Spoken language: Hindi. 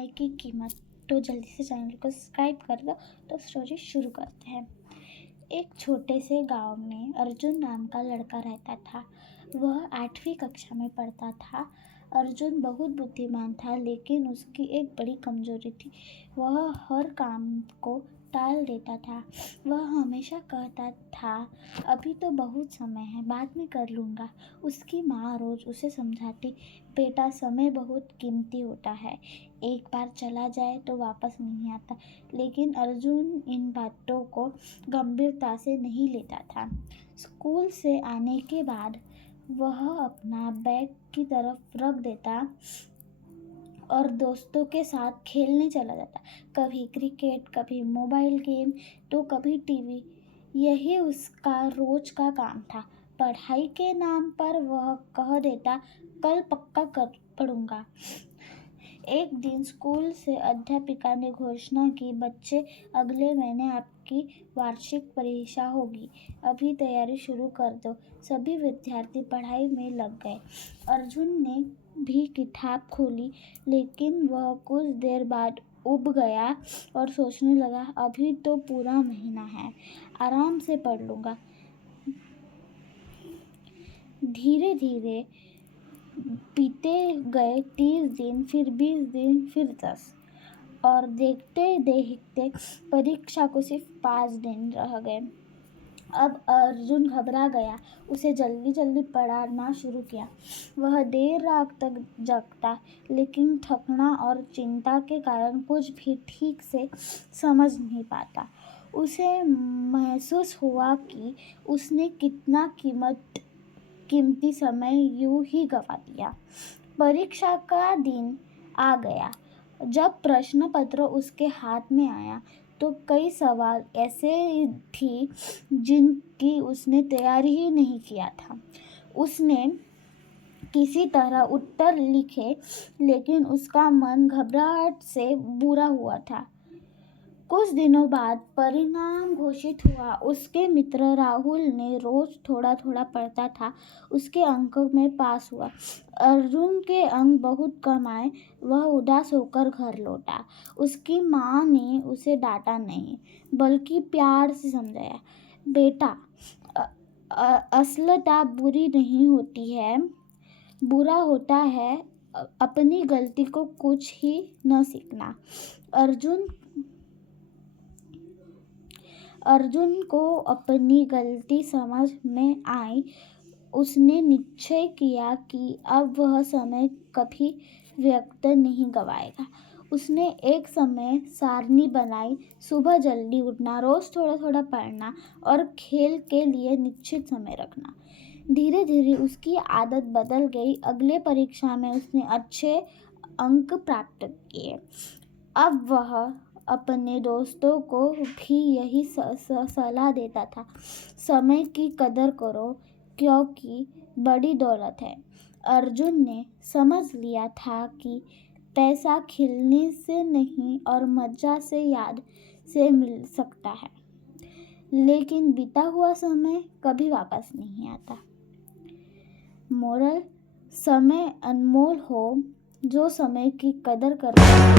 समय की कीमत। तो जल्दी से चैनल को सब्सक्राइब कर दो। तो स्टोरी शुरू करते हैं। एक छोटे से गांव में अर्जुन नाम का लड़का रहता था। वह 8वीं कक्षा में पढ़ता था। अर्जुन बहुत बुद्धिमान था, लेकिन उसकी एक बड़ी कमजोरी थी। वह हर काम को टाल देता था। वह हमेशा कहता था, अभी तो बहुत समय है, बाद में कर लूँगा। उसकी माँ रोज उसे समझाती, बेटा समय बहुत कीमती होता है, एक बार चला जाए तो वापस नहीं आता। लेकिन अर्जुन इन बातों को गंभीरता से नहीं लेता था। स्कूल से आने के बाद वह अपना बैग की तरफ रख देता और दोस्तों के साथ खेलने चला जाता। कभी क्रिकेट, कभी मोबाइल गेम, तो कभी टीवी। यही उसका रोज का काम था। पढ़ाई के नाम पर वह कह देता, कल पक्का कर पढ़ूंगा। एक दिन स्कूल से अध्यापिका ने घोषणा की, बच्चे, अगले महीने आपकी वार्षिक परीक्षा होगी, अभी तैयारी शुरू कर दो। सभी विद्यार्थी पढ़ाई में लग गए। अर्जुन ने भी किताब खोली, लेकिन वह कुछ देर बाद उब गया और सोचने लगा, अभी तो पूरा महीना है, आराम से पढ़ लूँगा। धीरे धीरे बीते गए 30 दिन, फिर 20 दिन, फिर 10, और देखते देखते परीक्षा को सिर्फ 5 दिन रह गए। अब अर्जुन घबरा गया। उसे जल्दी जल्दी पढ़ना शुरू किया। वह देर रात तक जगता, लेकिन थकना और चिंता के कारण कुछ भी ठीक से समझ नहीं पाता। उसे महसूस हुआ कि उसने कितना कीमती समय यूं ही गंवा दिया। परीक्षा का दिन आ गया। जब प्रश्न पत्र उसके हाथ में आया तो कई सवाल ऐसे थे जिनकी उसने तैयारी ही नहीं किया था। उसने किसी तरह उत्तर लिखे, लेकिन उसका मन घबराहट से बुरा हुआ था। कुछ दिनों बाद परिणाम घोषित हुआ। उसके मित्र राहुल ने रोज थोड़ा थोड़ा पढ़ता था, उसके अंकों में पास हुआ। अर्जुन के अंक बहुत कम आए। वह उदास होकर घर लौटा। उसकी माँ ने उसे डांटा नहीं, बल्कि प्यार से समझाया, बेटा, असलता बुरी नहीं होती है, बुरा होता है अपनी गलती को कुछ ही न सीखना। अर्जुन को अपनी गलती समझ में आई। उसने निश्चय किया कि अब वह समय कभी व्यर्थ नहीं गवाएगा। उसने एक समय सारणी बनाई, सुबह जल्दी उठना, रोज थोड़ा थोड़ा पढ़ना और खेल के लिए निश्चित समय रखना। धीरे धीरे उसकी आदत बदल गई। अगले परीक्षा में उसने अच्छे अंक प्राप्त किए। अब वह अपने दोस्तों को भी यही सलाह देता था, समय की कदर करो, क्योंकि बड़ी दौलत है। अर्जुन ने समझ लिया था कि पैसा खिलने से नहीं और मजा से, याद से मिल सकता है, लेकिन बीता हुआ समय कभी वापस नहीं आता। मोरल: समय अनमोल हो, जो समय की कदर करता है